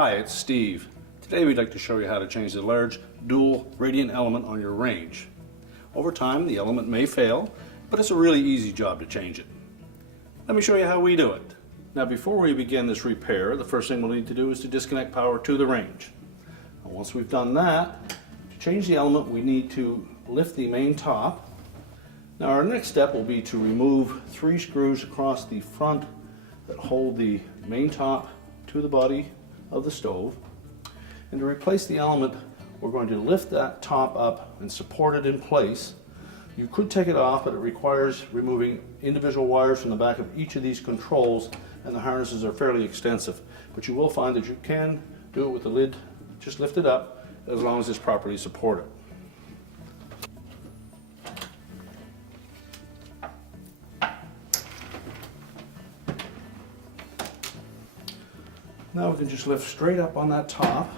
Hi, it's Steve. Today we'd like to show you how to change the large dual radiant element on your range. Over time the element may fail, but it's a really easy job to change it. Let me show you how we do it. Now before we begin this repair, the first thing we'll need to do is to disconnect power to the range. And once we've done that, to change the element we need to lift the main top. Now our next step will be to remove 3 screws across the front that hold the main top to the body of the stove. And to replace the element, we're going to lift that top up and support it in place. You could take it off, but it requires removing individual wires from the back of each of these controls, and the harnesses are fairly extensive. But you will find that you can do it with the lid just lifted up, as long as it's properly supported. Now we can just lift straight up on that top.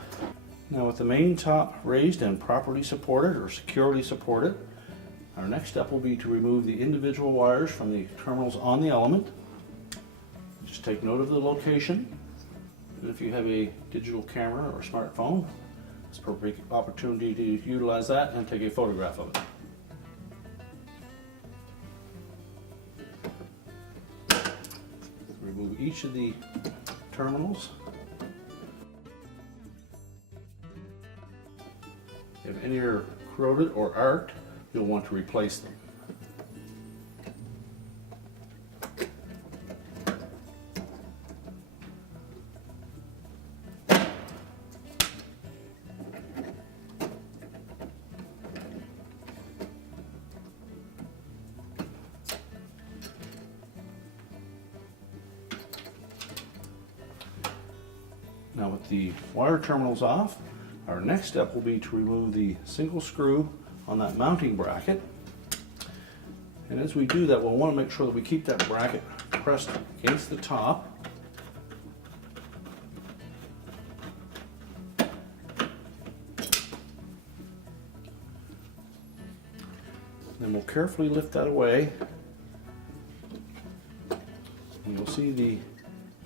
Now with the main top raised and properly supported or securely supported, our next step will be to remove the individual wires from the terminals on the element. Just take note of the location. And if you have a digital camera or smartphone, it's a perfect opportunity to utilize that and take a photograph of it. Remove each of the terminals. If any are corroded or arced, you'll want to replace them. Now with the wire terminals off, our next step will be to remove the single screw on that mounting bracket. And as we do that, we'll want to make sure that we keep that bracket pressed against the top. Then we'll carefully lift that away. And you'll see the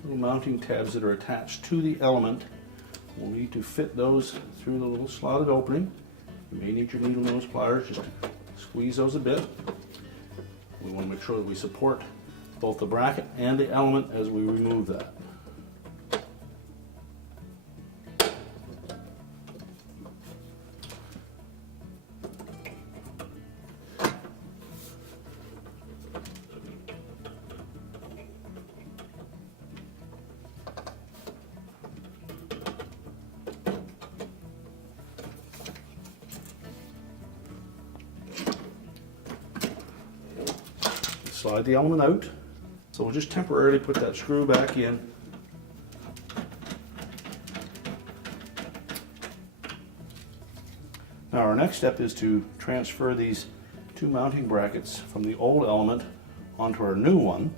little mounting tabs that are attached to the element. We'll need to fit those through the little slotted opening. You may need your needle nose pliers, just squeeze those a bit. We want to make sure that we support both the bracket and the element as we remove that. Slide the element out. So we'll just temporarily put that screw back in. Now our next step is to transfer these 2 mounting brackets from the old element onto our new one.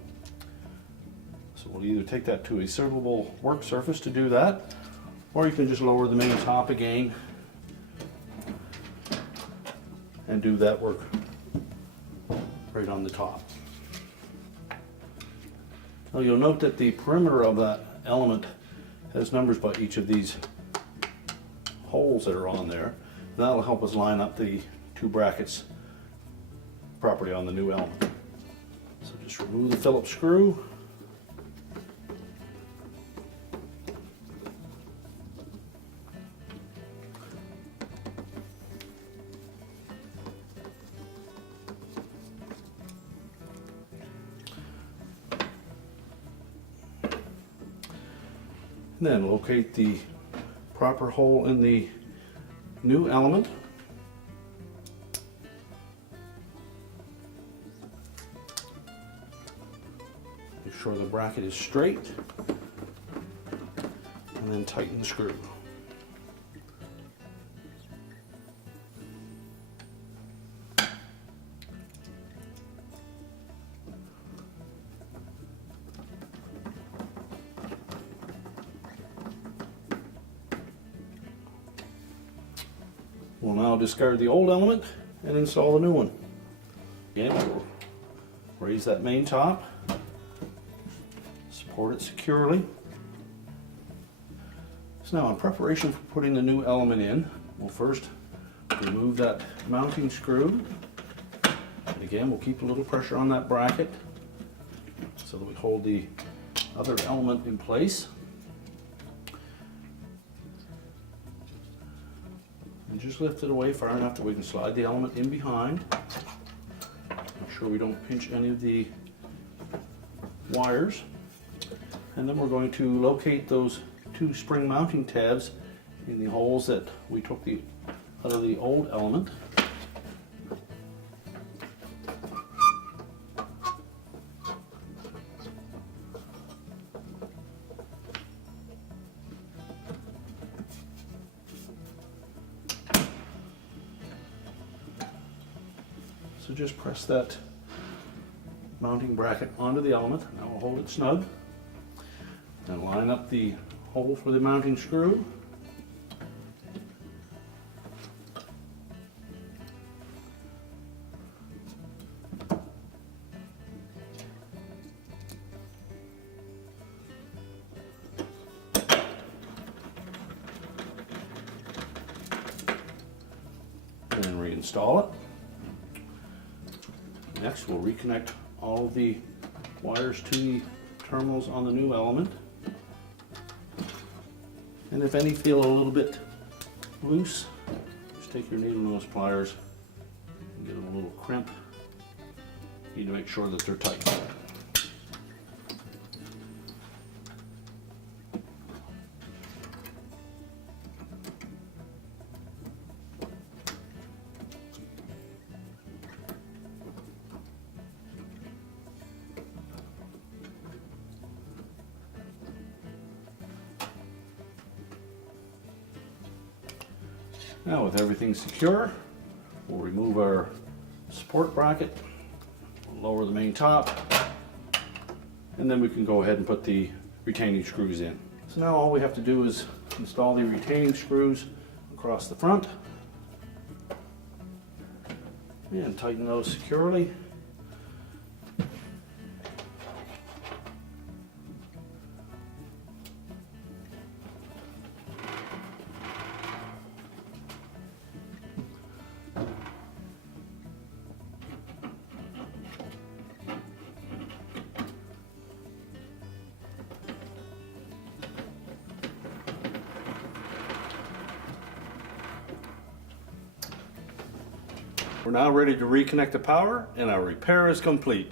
So we'll either take that to a servable work surface to do that, or you can just lower the main top again and do that work right on the top. Now you'll note that the perimeter of that element has numbers by each of these holes that are on there. That'll help us line up the 2 brackets properly on the new element. So just remove the phillips screw. And then locate the proper hole in the new element. Make sure the bracket is straight, and then tighten the screw. We'll now discard the old element and install the new one. Again, we'll raise that main top, support it securely, So now in preparation for putting the new element in, we'll first remove that mounting screw. And again, we'll keep a little pressure on that bracket so that we hold the other element in place. And just lift it away far enough that we can slide the element in behind. Make sure we don't pinch any of the wires. And then we're going to locate those two spring mounting tabs in the holes that we took out of the old element. So just press that mounting bracket onto the element. Now we'll hold it snug. And line up the hole for the mounting screw. And reinstall it. Next, we'll reconnect all of the wires to the terminals on the new element. And if any feel a little bit loose, just take your needle nose pliers and get a little crimp. You need to make sure that they're tight. Now with everything secure, we'll remove our support bracket, lower the main top, and then we can go ahead and put the retaining screws in. So now all we have to do is install the retaining screws across the front and tighten those securely. We're now ready to reconnect the power, and our repair is complete.